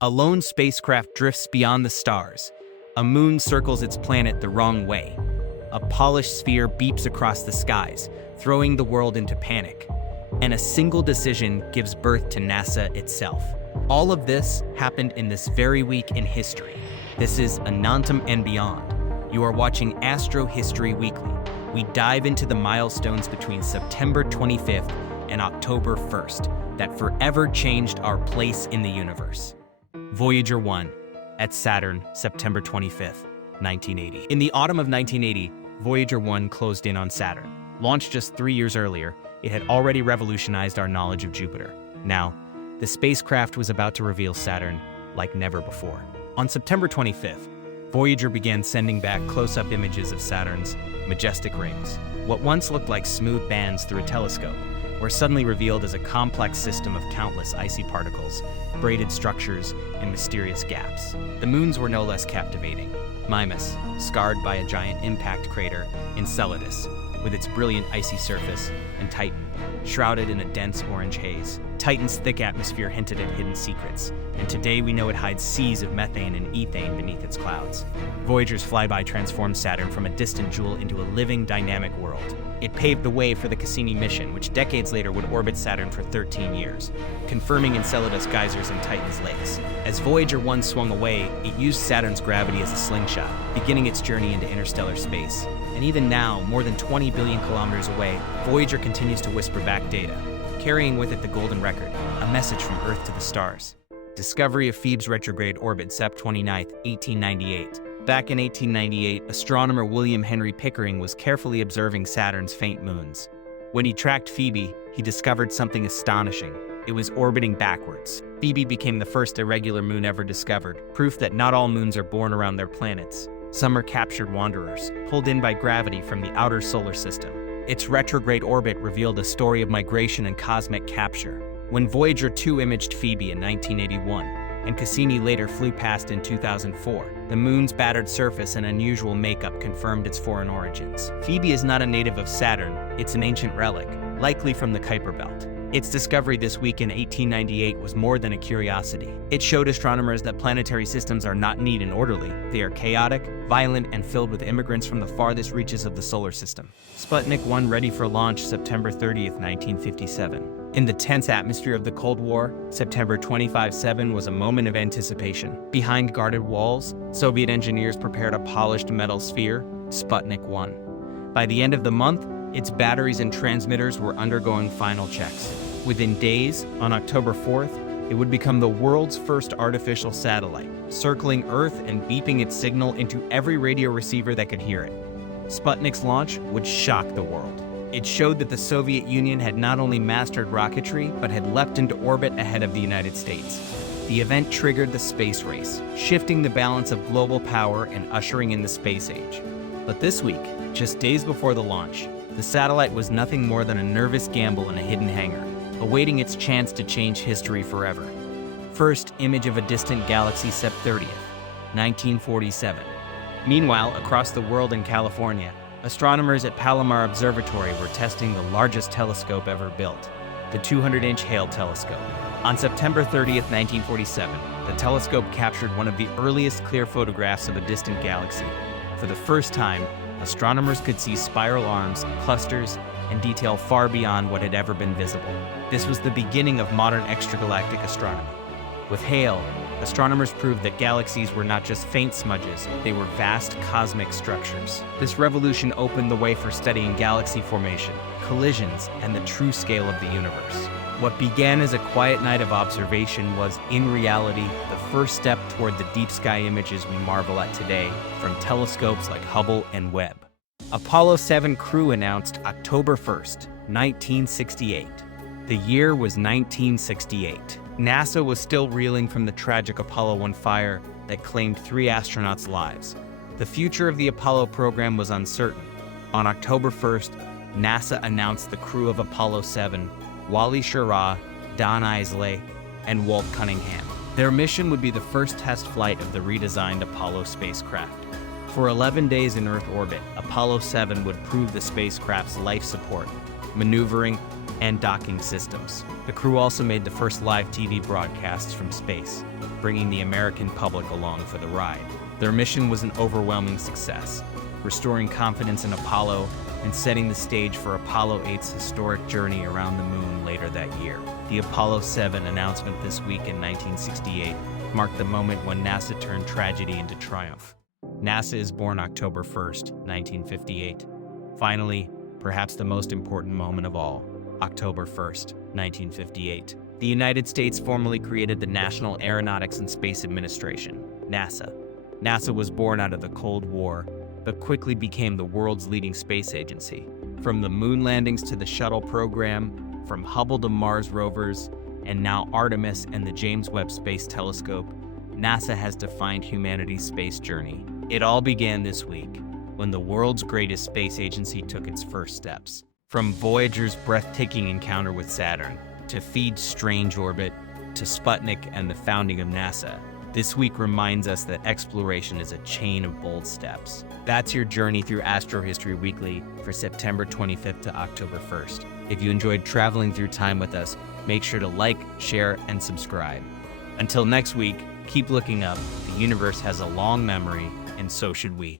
A lone spacecraft drifts beyond the stars. A moon circles its planet the wrong way. A polished sphere beeps across the skies, throwing the world into panic. And a single decision gives birth to NASA itself. All of this happened in this very week in history. This is Anantum Beyond. You are watching Astro-History Weekly. We dive into the milestones between September 25th and October 1st that forever changed our place in the universe. Voyager 1 at Saturn, September 25th, 1980. In the autumn of 1980, Voyager 1 closed in on Saturn. Launched just 3 years earlier, it had already revolutionized our knowledge of Jupiter. Now, the spacecraft was about to reveal Saturn like never before. On September 25th, Voyager began sending back close-up images of Saturn's majestic rings. What once looked like smooth bands through a telescope were suddenly revealed as a complex system of countless icy particles, braided structures, and mysterious gaps. The moons were no less captivating. Mimas, scarred by a giant impact crater, Enceladus, with its brilliant icy surface, and Titan, shrouded in a dense orange haze. Titan's thick atmosphere hinted at hidden secrets, and today we know it hides seas of methane and ethane beneath its clouds. Voyager's flyby transformed Saturn from a distant jewel into a living, dynamic world. It paved the way for the Cassini mission, which decades later would orbit Saturn for 13 years, confirming Enceladus geysers and Titan's lakes. As Voyager 1 swung away, it used Saturn's gravity as a slingshot, beginning its journey into interstellar space. And even now, more than 20 billion kilometers away, Voyager continues to whisper back data, carrying with it the golden record, a message from Earth to the stars. Discovery of Phoebe's retrograde orbit, Sept 29, 1898. Back in 1898, astronomer William Henry Pickering was carefully observing Saturn's faint moons. When he tracked Phoebe, he discovered something astonishing. It was orbiting backwards. Phoebe became the first irregular moon ever discovered, proof that not all moons are born around their planets. Some are captured wanderers, pulled in by gravity from the outer solar system. Its retrograde orbit revealed a story of migration and cosmic capture. When Voyager 2 imaged Phoebe in 1981, and Cassini later flew past in 2004, the moon's battered surface and unusual makeup confirmed its foreign origins. Phoebe is not a native of Saturn, it's an ancient relic, likely from the Kuiper Belt. Its discovery this week in 1898 was more than a curiosity. It showed astronomers that planetary systems are not neat and orderly. They are chaotic, violent, and filled with immigrants from the farthest reaches of the solar system. Sputnik 1 ready for launch September 30th, 1957. In the tense atmosphere of the Cold War, September 25-7 was a moment of anticipation. Behind guarded walls, Soviet engineers prepared a polished metal sphere, Sputnik 1. By the end of the month, its batteries and transmitters were undergoing final checks. Within days, on October 4th, it would become the world's first artificial satellite, circling Earth and beeping its signal into every radio receiver that could hear it. Sputnik's launch would shock the world. It showed that the Soviet Union had not only mastered rocketry, but had leapt into orbit ahead of the United States. The event triggered the space race, shifting the balance of global power and ushering in the space age. But this week, just days before the launch, the satellite was nothing more than a nervous gamble in a hidden hangar, awaiting its chance to change history forever. First image of a distant galaxy, Sept 30th, 1947. Meanwhile, across the world in California, astronomers at Palomar Observatory were testing the largest telescope ever built, the 200-inch Hale telescope. On September 30th, 1947, the telescope captured one of the earliest clear photographs of a distant galaxy. For the first time, astronomers could see spiral arms, clusters, and detail far beyond what had ever been visible. This was the beginning of modern extragalactic astronomy. With Hale, astronomers proved that galaxies were not just faint smudges, they were vast cosmic structures. This revolution opened the way for studying galaxy formation, collisions, and the true scale of the universe. What began as a quiet night of observation was, in reality, the first step toward the deep sky images we marvel at today from telescopes like Hubble and Webb. Apollo 7 crew announced October 1st, 1968. The year was 1968. NASA was still reeling from the tragic Apollo 1 fire that claimed 3 astronauts' lives. The future of the Apollo program was uncertain. On October 1st, NASA announced the crew of Apollo 7, Wally Schirra, Don Isley, and Walt Cunningham. Their mission would be the first test flight of the redesigned Apollo spacecraft. For 11 days in Earth orbit, Apollo 7 would prove the spacecraft's life support, maneuvering, and docking systems. The crew also made the first live TV broadcasts from space, bringing the American public along for the ride. Their mission was an overwhelming success, restoring confidence in Apollo and setting the stage for Apollo 8's historic journey around the moon later that year. The Apollo 7 announcement this week in 1968 marked the moment when NASA turned tragedy into triumph. NASA is born October 1st, 1958. Finally, perhaps the most important moment of all, October 1st, 1958. The United States formally created the National Aeronautics and Space Administration, NASA. NASA was born out of the Cold War, but quickly became the world's leading space agency. From the moon landings to the shuttle program, from Hubble to Mars rovers, and now Artemis and the James Webb Space Telescope, NASA has defined humanity's space journey. It all began this week, when the world's greatest space agency took its first steps. From Voyager's breathtaking encounter with Saturn, to Phoebe's strange orbit, to Sputnik and the founding of NASA, this week reminds us that exploration is a chain of bold steps. That's your journey through Astro-History Weekly for September 25th to October 1st. If you enjoyed traveling through time with us, make sure to like, share, and subscribe. Until next week, keep looking up. The universe has a long memory, and so should we.